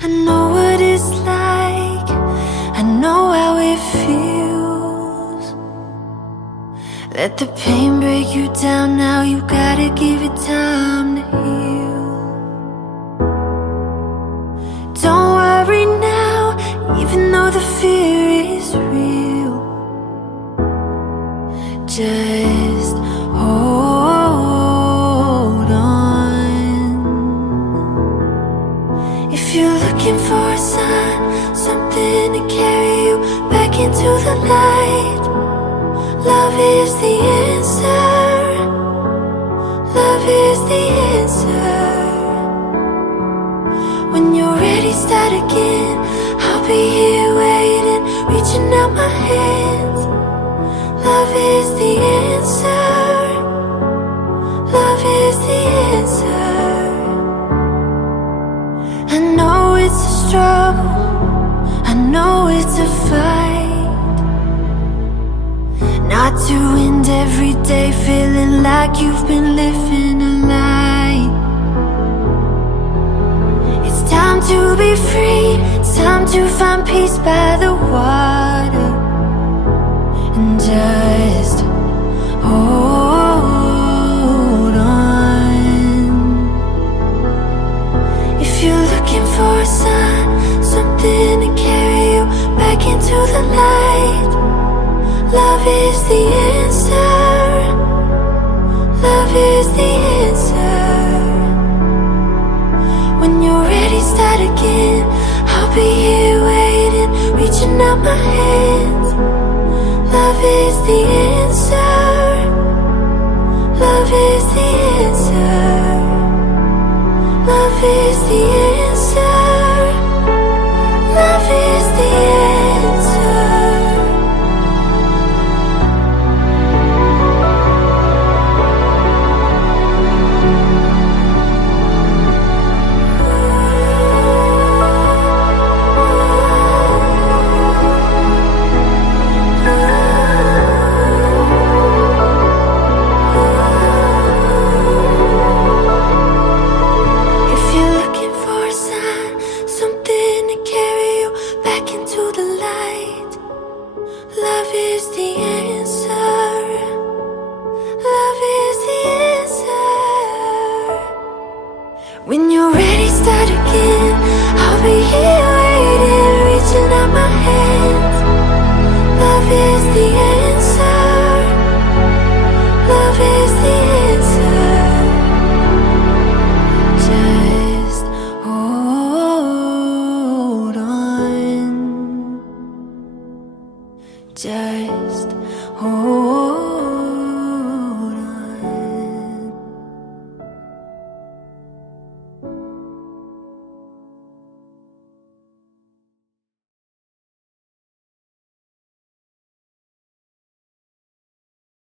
I know what it's like, I know how it feels. Let the pain break you down now, you gotta give it time to heal. Don't worry now, even though the fear is real. Just hold on. If you're looking for a sign, something to carry you back into the light, love is the answer. Love is the answer. When you're ready, start again. I'll be here waiting, reaching out my hands. Love is the answer. Love is the answer. I know it's a struggle, I know it's a fight, not to end every day feeling like you've been living a lie. It's time to be free, it's time to find peace by the water. And just hold on. If you're looking for a sign, something to carry you back into the light, love is the answer. Love is the answer. When you're ready, start again. I'll be here waiting, reaching out my hands. Love is the answer. Love is the answer. Love is the answer. Love is the answer. When you're ready, start again. I'll be here waiting, reaching out my hands. Love is the answer. Love is the answer. Just hold on. Just hold on.